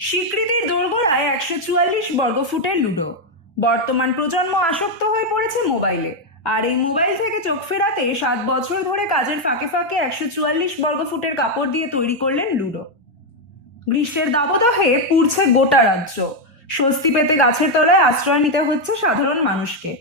স্বীকৃতির দোরগোড়ায় একশো চুয়াল্লিশ বর্গফুটের লুডো। বর্তমান প্রজন্ম আসক্ত হয়ে পড়েছে মোবাইলে। আর এই মোবাইল থেকে চোখ ফেরাতে সাত বছর ধরে কাজের ফাঁকে ফাঁকে একশো চুয়াল্লিশ বর্গফুটের কাপড় দিয়ে তৈরি করলেন লুডো। গ্রীষ্মের দাবদাহে পুড়ছে গোটা রাজ্য। স্বস্তি পেতে গাছের তলায় আশ্রয় নিতে হচ্ছে সাধারণ মানুষকে।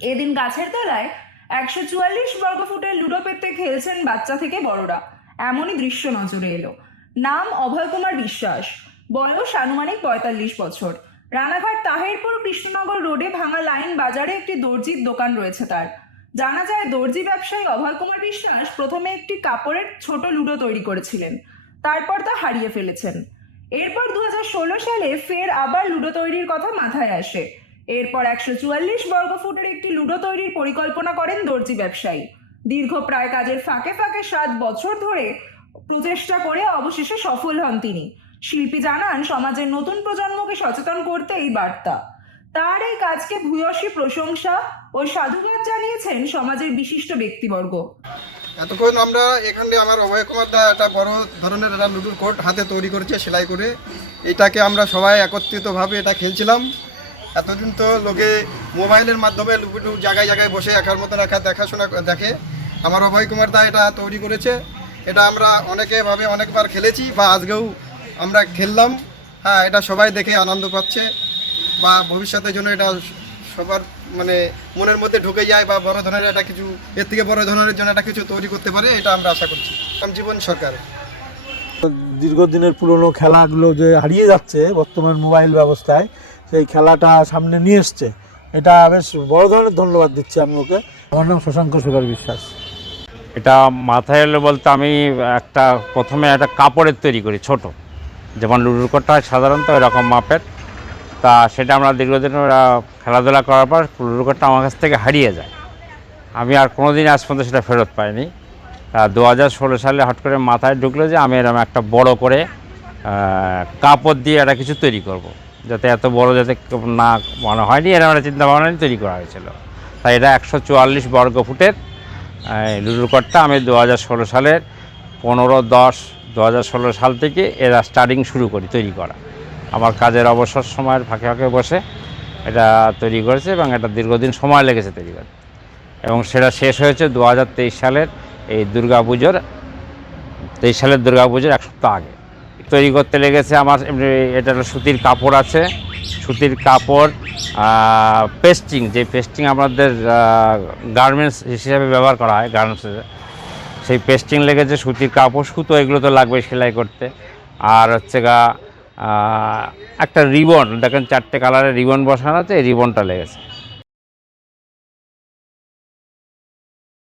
এদিন গাছের তলায় একশো চুয়াল্লিশ বর্গফুটের লুডো পেতে খেলছেন বাচ্চা থেকে বড়রা। এমনই দৃশ্য নজরে এলো। নাম অভয় কুমার বিশ্বাস। বয়স আনুমানিক পঁয়তাল্লিশ বছর। রানাঘাট তাহেরপুর কৃষ্ণনগর রোডে ভাঙা লাইন বাজারে একটি দর্জির দোকান রয়েছে তার। জানা যায়, দর্জি ব্যবসায়ী অভয় কুমার বিশ্বাস প্রথমে একটি কাপড়ের ছোট লুডো তৈরি করেছিলেন। তারপর তা হারিয়ে ফেলেছেন। এরপর দু সালে ফের আবার লুডো তৈরির কথা মাথায় আসে। এরপর একশো চুয়াল্লিশ বর্গফুটের একটি লুডো তৈরির পরিকল্পনা করেন দর্জি ব্যবসায়ী। দীর্ঘ প্রায় কাজের ফাঁকে ফাঁকে সাত বছর ধরে প্রচেষ্টা করে অবশেষে সফল হন তিনি। শিল্পী জানান, সমাজের নতুন প্রজন্মকে সচেতন করতে এই বার্তা। তার এই কাজকে ভূয়সী প্রশংসা ও সাধুবাদ জানিয়েছেন সমাজের বিশিষ্ট ব্যক্তিবর্গ। এতক্ষণ আমরা এখানে আমার অভয় কুমার দা একটা বড় ধরনের একটা লুডুর কোট হাতে তৈরি করেছে সেলাই করে। এটাকে আমরা সবাই একত্রিতভাবে এটা খেলছিলাম। এতদিন তো লোকে মোবাইলের মাধ্যমে লুডু জায়গায় জায়গায় বসে একার মতন একা দেখাশোনা দেখে। আমার অভয় কুমার দা এটা তৈরি করেছে। এটা আমরা অনেকে ভাবে অনেকবার খেলেছি বা আজকেও আমরা খেললাম। হ্যাঁ এটা সবাই দেখে আনন্দ পাচ্ছে বা ভবিষ্যতের জন্য এটা সবার মানে মনের মধ্যে ঢুকে যায় বা বড় ধরনের একটা কিছু এর থেকে বড় ধরনের জন্য একটা কিছু তৈরি করতে পারে এটা আমরা আশা করছি। আমি জীবন সরকার। দীর্ঘদিনের পুরনো খেলাগুলো যে হারিয়ে যাচ্ছে বর্তমান মোবাইল ব্যবস্থায় সেই খেলাটা সামনে নিয়ে এসছে। এটা বেশ বড় ধরনের ধন্যবাদ দিচ্ছি আমি ওকে। আমার নাম শশাঙ্ক সুগার বিশ্বাস। এটা মাথায় এলো বলতে আমি একটা প্রথমে একটা কাপড়ের তৈরি করি ছোট। যেমন লুডুর কোটটা হয় সাধারণত এরকম মাপের, তা সেটা আমরা দীর্ঘদিন ওরা খেলাধুলা করার পর লুডুর কোটটা আমার কাছ থেকে হারিয়ে যায়। আমি আর কোনো দিন আজ পর্যন্ত সেটা ফেরত পাইনি। দু হাজার ষোলো সালে হট করে মাথায় ঢুকলো যে আমি এরকম একটা বড় করে কাপড় দিয়ে একটা কিছু তৈরি করব। যাতে এত বড় যাতে না মনে হয়নি, এরকম একটা চিন্তা ভাবনা তৈরি করা হয়েছিল। তাই এটা একশো চুয়াল্লিশ বর্গ ফুটের লুডুর কোটটা আমি দু হাজার ষোলো সালের পনেরো দশ দু হাজার ষোলো সাল থেকে এরা স্টার্টিং শুরু করি, তৈরি করা। আমার কাজের অবসর সময়ের ফাঁকে ফাঁকে বসে এটা তৈরি করেছে এবং এটা দীর্ঘদিন সময় লেগেছে তৈরি করতে এবং সেটা শেষ হয়েছে দু হাজার তেইশ সালের এই দুর্গা পুজোর, তেইশ সালের দুর্গা পুজোর এক সপ্তাহ আগে। তৈরি করতে লেগেছে আমার এটা সুতির কাপড় আছে। সুতির কাপড় পেস্টিং যে পেস্টিং আমাদের গার্মেন্টস হিসেবে ব্যবহার করা হয় গার্মেন্টসে সেই পেস্টিং লেগেছে, সুতির কাপড়, সুতো, এগুলো তো লাগবে সেলাই করতে। আর হচ্ছে গা একটা রিবন, দেখেন চারটে কালারের রিবন বসানো আছে, এই রিবনটা লেগেছে।